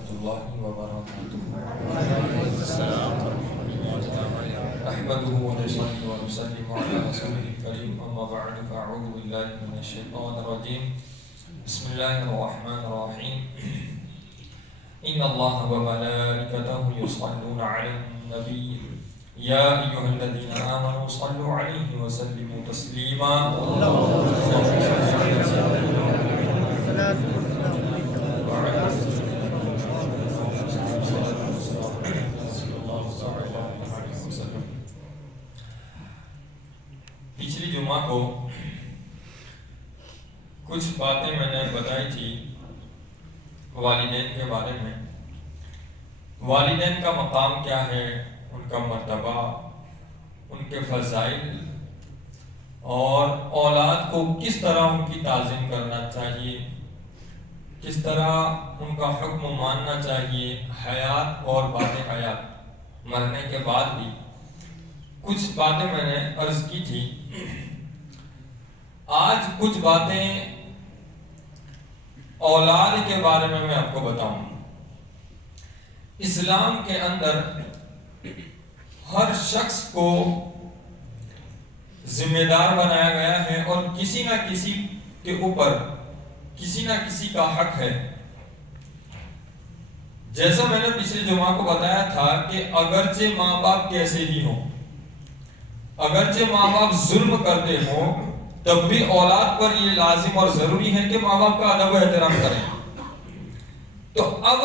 الله وبركاته. أحمده ونصلي ونسلم على رسوله الكريم أما بعد فأعوذ بالله من الشيطان الرجيم بسم الله الرحمن الرحيم إن الله وملائكته يصلون على النبي يا أيها الذين آمنوا صلوا عليه وسلموا تسليما. پچھلی جمعہ کو کچھ باتیں میں نے بتائی تھی والدین کے بارے میں. والدین کا مقام کیا ہے، ان کا مرتبہ، ان کے فضائل، اور اولاد کو کس طرح ان کی تعظیم کرنا چاہیے، کس طرح ان کا حکم ماننا چاہیے حیات اور بعد حیات، مرنے کے بعد بھی. کچھ باتیں میں نے عرض کی تھی. آج کچھ باتیں اولاد کے بارے میں آپ کو بتاؤں. اسلام کے اندر ہر شخص کو ذمہ دار بنایا گیا ہے اور کسی نہ کسی کے اوپر کسی نہ کسی کا حق ہے. جیسا میں نے پچھلے جمعہ کو بتایا تھا کہ اگرچہ ماں باپ کیسے ہی ہوں، اگرچہ ماں باپ ظلم کرتے ہوں، تب بھی اولاد پر یہ لازم اور ضروری ہے کہ ماں باپ کا ادب و احترام کریں. تو اب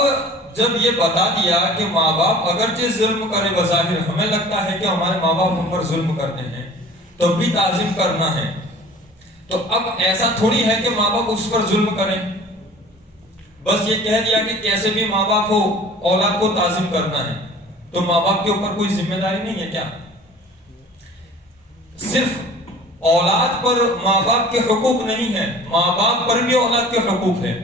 جب یہ بتا دیا کہ ماں باپ اگرچہ ظلم کرے، بظاہر ہمیں لگتا ہے کہ ہمارے ماں باپ ہم پر ظلم کرتے ہیں، تب بھی تعظیم کرنا ہے. تو اب ایسا تھوڑی ہے کہ ماں باپ اس پر ظلم کریں. بس یہ کہہ دیا کہ کیسے بھی ماں باپ ہو اولاد کو تعظیم کرنا ہے، تو ماں باپ کے اوپر کوئی ذمہ داری نہیں ہے کیا؟ صرف اولاد پر ماں باپ کے حقوق نہیں ہیں، ماں باپ پر بھی اولاد کے حقوق ہیں.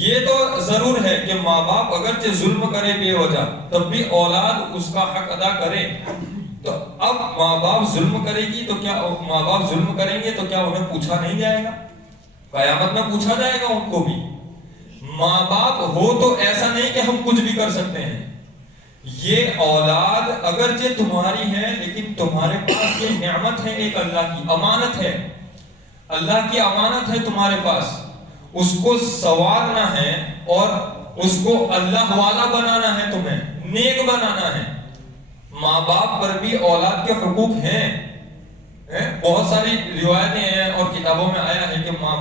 یہ تو ضرور ہے کہ ماں باپ اگرچہ ظلم کرے بے وجہ، تب بھی اولاد اس کا حق ادا کرے. تو اب ماں باپ ظلم کرے گی تو کیا ماں باپ ظلم کریں گے تو کیا انہیں پوچھا نہیں جائے گا؟ قیامت میں پوچھا جائے گا ان کو بھی. ماں باپ ہو تو ایسا نہیں کہ ہم کچھ بھی کر سکتے ہیں. یہ اولاد اگرچہ تمہاری ہے لیکن تمہارے پاس یہ نعمت ہے، ایک اللہ کی امانت ہے. اللہ کی امانت ہے تمہارے پاس. اس کو سنوارنا ہے اور اس کو اللہ والا بنانا ہے، تمہیں نیک بنانا ہے. ماں باپ پر بھی اولاد کے حقوق ہیں. بہت ساری روایتیں ہیں اور کتابوں میں آیا ہے کہ ماں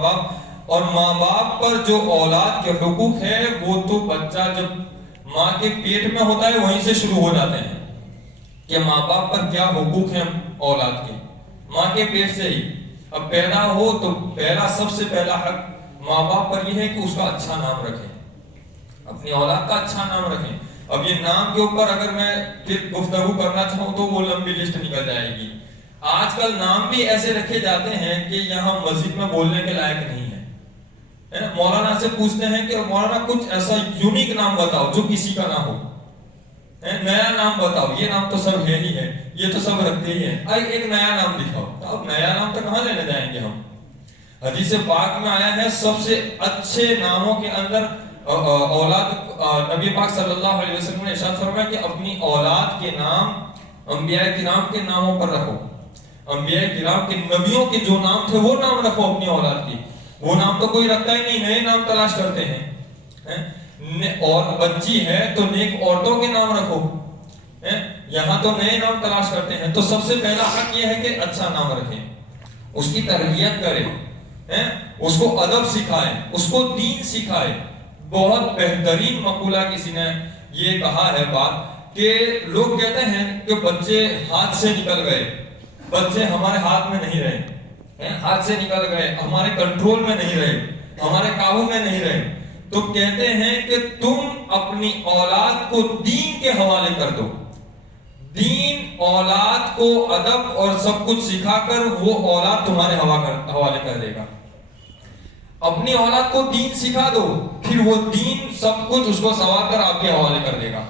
باپ پر جو اولاد کے حقوق ہے وہ تو بچہ جب ماں کے پیٹ میں ہوتا ہے وہیں سے شروع ہو جاتے ہیں کہ ماں باپ پر کیا حقوق ہیں اولاد کے. ماں کے پیٹ سے ہی اب پیدا ہو تو سب سے پہلا حق ماں باپ پر یہ ہے کہ اس کا اچھا نام رکھیں، اپنی اولاد کا اچھا نام رکھیں. اب یہ نام کے اوپر اگر میں پھر گفتگو کرنا چاہوں تو وہ لمبی لسٹ نکل جائے گی. آج کل نام بھی ایسے رکھے جاتے ہیں کہ یہاں مسجد میں بولنے کے لائق نہیں ہے. مولانا سے پوچھتے ہیں کہ مولانا کچھ ایسا یونیک نام بتاؤ جو کسی کا نہ ہو، نیا نام بتاؤ. یہ نام تو سب ہے ہی ہے، یہ تو سب رکھتے ہی ہیں، ایک نیا نام دکھاؤ. اب نیا نام تو کہاں لینے جائیں گے ہم؟ حدیث پاک میں آیا ہے سب سے اچھے ناموں کے اندر اولاد، نبی پاک صلی اللہ علیہ وسلم نے ارشاد فرمایا کہ اپنی اولاد کے نام انبیاء کرام کے ناموں پر رکھو. انبیاء کرام کے نبیوں کے جو نام تھے وہ نام رکھو اپنی اولاد کی. وہ نام تو کوئی رکھتا ہی نہیں، نئے نام تلاش کرتے ہیں. اور بچی ہے تو نیک عورتوں کے نام رکھو. یہاں تو نئے نام تلاش کرتے ہیں. تو سب سے پہلا حق یہ ہے کہ اچھا نام رکھیں، اس کی تربیت کریں، اس کو ادب سکھائے، اس کو دین سکھائے. بہت بہترین مقولہ کسی نے یہ کہا ہے بات کہ لوگ کہتے ہیں کہ بچے ہاتھ سے نکل گئے، بچے ہمارے ہاتھ میں نہیں رہے، ہاتھ سے نکل گئے، ہمارے کنٹرول میں نہیں رہے، ہمارے قابو میں نہیں رہے. تو کہتے ہیں کہ تم اپنی اولاد کو دین کے حوالے کر دو. دین اولاد کو ادب اور سب کچھ سکھا کر وہ اولاد تمہارے حوالے کر دے گا. اپنی اولاد کو دین سکھا دو، پھر وہ دین سب کچھ اس کو سنوار کر آپ کے حوالے کر دے گا،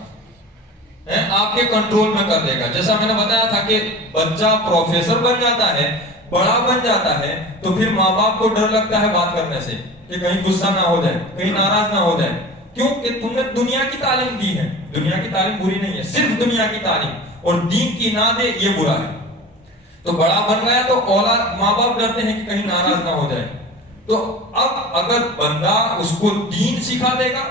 آپ کے کنٹرول میں کر دے گا. جیسا میں نے بتایا تھا کہ بچہ پروفیسر بن جاتا ہے، بڑا بن جاتا ہے، تو پھر ماں باپ کو ڈر لگتا ہے بات کرنے سے کہ کہیں غصہ نہ ہو جائے، کہیں ناراض نہ ہو جائے. کیونکہ تم نے دنیا کی تعلیم دی ہے. دنیا کی تعلیم بری نہیں ہے, صرف دنیا کی تعلیم اور دین کی نہ دے یہ برا ہے. تو بڑا بن رہا ہے تو اولاد ماں باپ ڈرتے ہیں کہ کہیں ناراض نہ ہو جائے. تو اب اگر بندہ اس کو دین سکھا دے گا,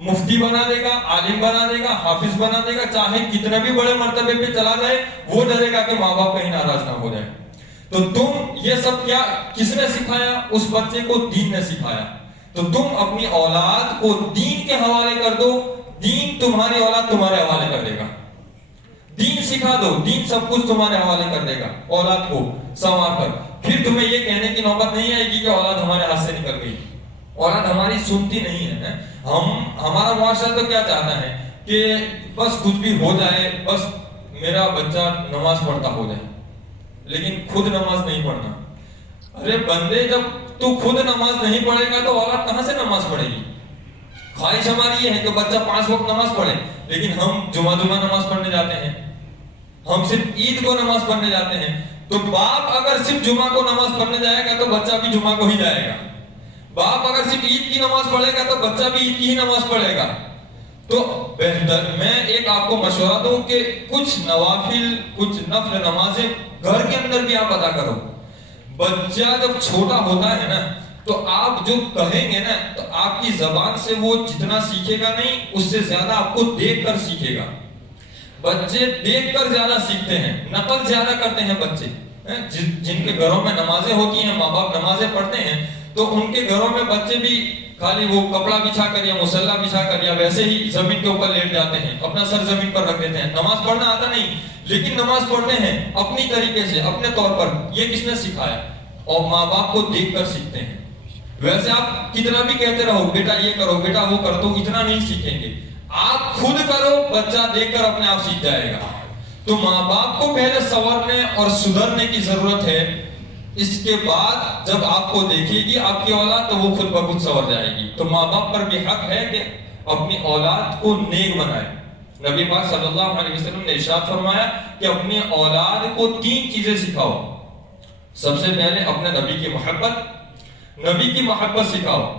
مفتی بنا دے گا, عالم بنا دے گا, حافظ بنا دے گا, چاہے کتنے بھی بڑے مرتبے پہ چلا جائے, وہ ڈرے گا کہ ماں باپ کہیں ناراض نہ ہو جائے. تو تم یہ سب کیا کس نے سکھایا؟ اس بچے کو دین نے سکھایا. تو تم اپنی اولاد کو دین کے حوالے کر دو, دین تمہاری اولاد تمہارے حوالے کر دے گا. دین سکھا دو, دین سب کچھ تمہارے حوالے کر دے گا اولاد کو سنوار کر. پھر تمہیں یہ کہنے کی نوبت نہیں آئے گی کہ اولاد ہمارے ہاتھ سے نکل گئی. اولاد ہماری سنتی نہیں ہے. ہمارا معاشرہ تو کیا چاہتا ہے کہ بس کچھ بھی ہو جائے, بس میرا بچہ نماز پڑھتا ہو جائے, لیکن خود نماز نہیں پڑھنا. ارے بندے, جب تو خود نماز نہیں پڑھے گا تو اولاد کہاں سے نماز پڑھے گی؟ خواہش ہماری یہ ہے کہ بچہ 5 وقت نماز پڑھے, لیکن ہم جمعہ نماز پڑھنے جاتے ہیں, ہم صرف عید کو نماز پڑھنے جاتے ہیں. تو باپ اگر صرف جمعہ کو نماز پڑھنے جائے گا تو بچہ بھی جمعہ کو ہی جائے گا. باپ اگر صرف عید کی نماز پڑھے گا تو بچہ بھی عید کی ہی نماز پڑھے گا. تو بہتر میں ایک آپ کو مشورہ دوں کہ کچھ نوافل, کچھ نفل نمازیں گھر کے اندر بھی آپ ادا کرو. بچہ جب چھوٹا ہوتا ہے نا تو آپ جو کہیں گے نا تو آپ کی زبان سے وہ جتنا سیکھے گا نہیں, اس سے زیادہ آپ کو دیکھ کر سیکھے گا. بچے دیکھ کر زیادہ سیکھتے ہیں, نقل زیادہ کرتے ہیں بچے. جن کے گھروں میں نمازیں ہوتی ہیں, ماں باپ نمازیں پڑھتے ہیں, تو ان کے گھروں میں بچے بھی خالی وہ کپڑا بچھا کر یا مصلا بچھا کر یا ویسے ہی زمین کے اوپر لیٹ جاتے ہیں, اپنا سر زمین پر رکھ دیتے ہیں. نماز پڑھنا آتا نہیں, لیکن نماز پڑھتے ہیں اپنی طریقے سے, اپنے طور پر. یہ کس نے سکھایا؟ اور ماں باپ کو دیکھ کر سیکھتے ہیں. ویسے آپ کتنا بھی کہتے رہو بیٹا یہ کرو, بیٹا وہ کرو, تو اتنا نہیں سیکھیں گے. آپ خود کرو, بچہ دیکھ کر اپنے آپ سیکھ جائے گا. تو ماں باپ کو پہلے سنورنے اور سدھرنے کی ضرورت ہے. اس کے بعد جب آپ کو دیکھے گی آپ کی اولاد تو وہ خود بخود سنور جائے گی. تو ماں باپ پر بھی حق ہے کہ اپنی اولاد کو نیک بنائے. نبی پاک صلی اللہ علیہ وسلم نے ارشاد فرمایا کہ اپنی اولاد کو 3 چیزیں سکھاؤ. سب سے پہلے اپنے نبی کی محبت, نبی کی محبت سکھاؤ,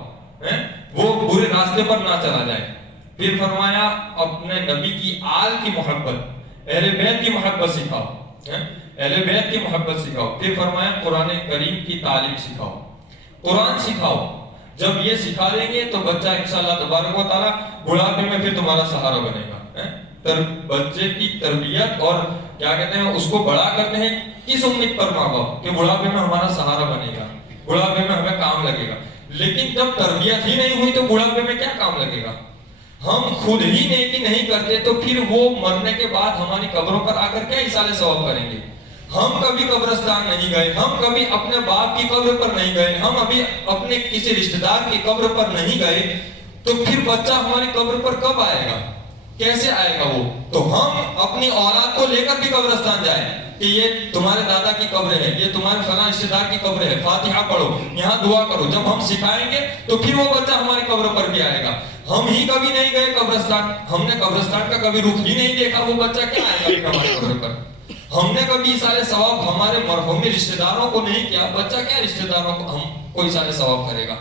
وہ برے راستے پر نہ چلا جائے. پھر فرمایا اپنے نبی کی آل کی محبت, اہل بیت کی محبت سکھاؤ, اہل بیت کی محبت سکھاؤ. پھر فرمایا قرآن کریم کی تعلیم سکھاؤ, قرآن سکھاؤ. جب یہ سکھا دیں گے تو بچہ انشاءاللہ تبارک و تعالیٰ بڑھاپے میں پھر تمہارا سہارا بنے گا. بچے کی تربیت اور کیا کہتے ہیں اس کو بڑا کرتے ہیں کس امید پر ماں باپ کہ بڑھاپے میں ہمارا سہارا بنے گا, بڑھاپے میں ہمیں کام لگے گا. لیکن جب تربیت ہی نہیں ہوئی تو بڑھاپے میں کیا کام لگے گا؟ ہم خود ہی نیکی نہیں کرتے تو پھر وہ مرنے کے بعد ہماری قبروں پر آ کر کیا اصالہ ثواب کریں گے؟ ہم کبھی قبرستان نہیں گئے, ہم کبھی اپنے باپ کی قبر پر نہیں گئے, ہم ابھی اپنے کسی رشتہ دار کی قبر پر نہیں گئے, تو پھر بچہ ہماری قبر پر کب آئے گا, کیسے آئے گا وہ؟ تو ہم اپنی اولاد کو لے کر بھی قبرستان جائیں کہ یہ تمہارے دادا کی قبر ہے, یہ تمہارے فلاں رشتہ دار کی قبر ہے, فاتحہ پڑھو, یہاں دعا کرو. جب ہم سکھائیں گے تو پھر وہ بچہ ہماری قبر پر بھی آئے گا. ہم ہی کبھی نہیں گئے قبرستان, ہم نے قبرستان کا کبھی رخ ہی نہیں دیکھا, وہ بچہ کیا آئے گا ہماری قبر پر؟ ہم نے کبھی اصالہ ثواب ہمارے مرحومی رشتہ داروں کو نہیں کیا, بچہ کیا رشتہ داروں کو ہم کو اصالہ ثواب کرے گا؟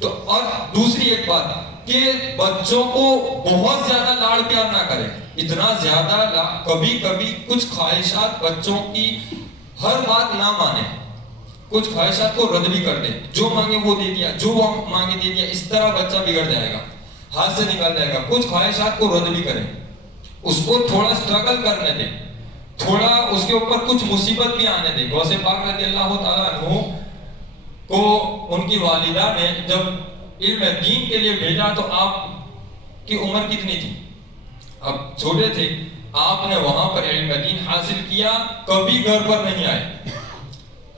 تو اور دوسری ایک بات کہ بچوں کو بہت زیادہ لاڑ پیار نہ کریں, اتنا زیادہ کبھی کبھی کچھ خواہشات بچوں کی ہر بات نہ مانے, کچھ خواہشات کو رد بھی کر دیں. جو مانگے وہ دے دیا, جو مانگے دے دیا, اس طرح بچہ بگڑ جائے گا, ہاتھ سے نکل جائے گا. کچھ خواہشات کو رد بھی کریں, اس کو تھوڑا سٹرگل کرنے دیں, تھوڑا اس کے اوپر کچھ مصیبت بھی آنے دیں. غوث پاک رضی اللہ تعالیٰ عنہ کو ان کی والدہ نے جب علم دین کے لیے بھیجا تو آپ کی عمر کتنی تھی؟ اب چھوٹے تھے. آپ نے وہاں پر علم دین حاصل کیا, کبھی گھر پر نہیں آئے,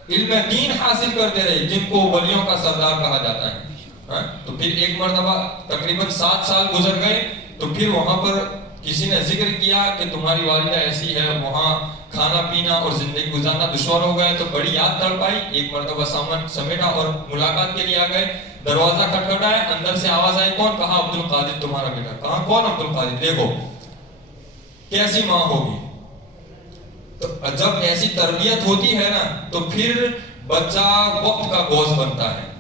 علم دین حاصل کرتے رہے جن کو ولیوں کا سردار کہا جاتا ہے. تو پھر ایک مرتبہ تقریباً 7 سال گزر گئے تو پھر وہاں پر کسی نے ذکر کیا کہ تمہاری والدہ ایسی ہے, وہاں کھانا پینا اور زندگی گزارنا دشوار ہو گئے. تو بڑی یاد تڑپ آئی, ایک مرتبہ سامان سمیٹا اور ملاقات کے لیے آ گئے. دروازہ کھٹکھٹایا, اندر سے آواز آئی, کون؟ کہا عبد القادر تمہارا بیٹا. کہا کون عبد القادر؟ دیکھو کیسی ماں ہوگی. تو جب ایسی تربیت ہوتی ہے نا تو پھر بچہ وقت کا گوشت بنتا ہے.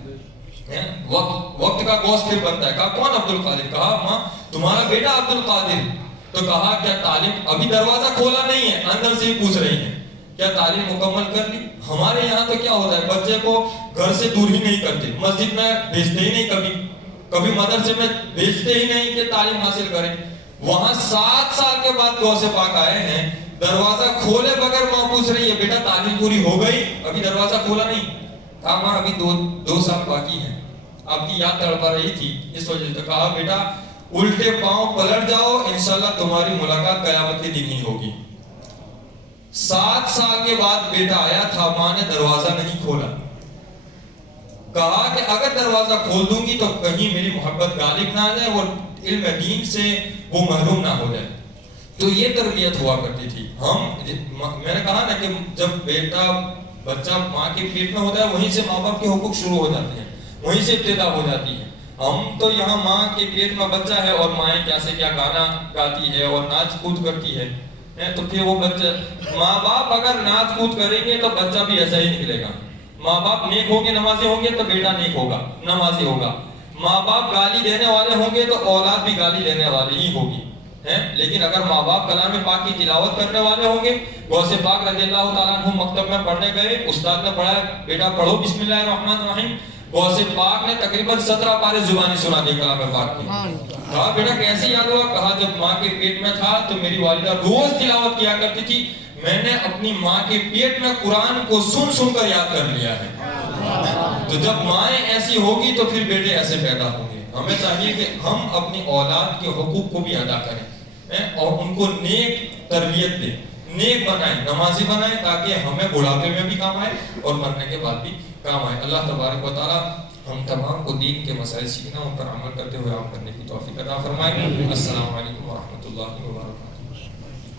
وقت کا گوشت پھر بنتا ہے. کہا کون عبد القادر؟ کہا ماں تمہارا بیٹا عبد القادر. تو کہا کیا تعلیم ابھی دروازہ کھولا نہیں ہے؟ اندر سے ہی پوچھ رہی ہیں کیا تعلیم مکمل کر لی؟ ہمارے یہاں تو کیا ہوتا ہے بچے کو گھر سے دور ہی نہیں کرتے, مسجد میں بھیجتے ہی نہیں, کبھی مدرسے میں بھیجتے ہی نہیں کہ تعلیم حاصل کریں. وہاں 7 سال کے بعد غوث پاک آئے ہیں, دروازہ کھولے بغیر ماں پوچھ رہی ہے بیٹا تعلیم پوری ہو گئی؟ ابھی دروازہ کھولا نہیں. کہا ماں ابھی 2 سال باقی ہیں. آپ کی یاد تڑپا رہی تھی اس وجہ سے. کہا بیٹا الٹے پاؤں پلٹ جاؤ, انشاءاللہ تمہاری ملاقات قیامت کے دن ہی ہوگی. 7 سال کے بعد بیٹا آیا تھا, ماں نے دروازہ نہیں کھولا. کہا کہ اگر دروازہ کھول دوں گی تو کہیں میری محبت غالب نہ آ جائے اور علم دین سے وہ محروم نہ ہو جائے. تو یہ تربیت ہوا کرتی تھی. میں نے کہا نا کہ جب بچہ ماں کے پیٹ میں ہوتا ہے وہیں سے ماں باپ کے حقوق شروع ہو جاتے ہیں, وہیں سے ابتدا ہو جاتی ہے. ہم تو یہاں ماں کے پیٹ میں بچہ ہے اور مائیں کیسے کیا گانا گاتی ہے اور ناچ کود کرتی ہے, تو پھر وہ بچہ, ماں باپ اگر ناچ کود کریں گے تو بچہ بھی ایسا ہی نکلے گا. ماں باپ نیک ہوں گے, نمازی ہوں گے تو بیٹا نیک ہوگا, نمازی ہوگا. ماں باپ گالی دینے والے ہوں گے تو اولاد بھی گالی دینے والی ہی ہوگی. لیکن اگر ماں باپ کلام پاک کی تلاوت کرنے والے ہوں گے, غوث پاک رضی اللہ تعالیٰ عنہ مکتب میں پڑھنے گئے, استاد نے پڑھایا بیٹا پڑھو بسم اللہ الرحمن الرحیم. غوث پاک نے تقریباً 17 پارے زبانی سنا دی کلام پاک کی. کہا بیٹا کیسے یاد ہوا؟ کہا جب ماں کے پیٹ میں تھا تو میری والدہ روز تلاوت کیا کرتی تھی, میں نے اپنی ماں کے پیٹ میں قرآن کو سن کر یاد کر لیا ہے. تو جب مائیں ایسی ہوگی تو پھر بیٹے ایسے پیدا ہوں گے. ہمیں چاہیے کہ ہم اپنی اولاد کے حقوق کو بھی ادا کریں اور ان کو نیک تربیت دیں, نیک بنائیں, نمازی بنائیں, تاکہ ہمیں بڑھاپے میں بھی کام آئے اور مرنے کے بعد بھی کام آئے. اللہ تبارک و تعالیٰ ہم تمام کو دین کے مسائل سیکھنا, ان پر عمل کرتے ہوئے عام کرنے کی توفیق عطا فرمائے. السلام علیکم ورحمۃ اللہ وبرکاتہ.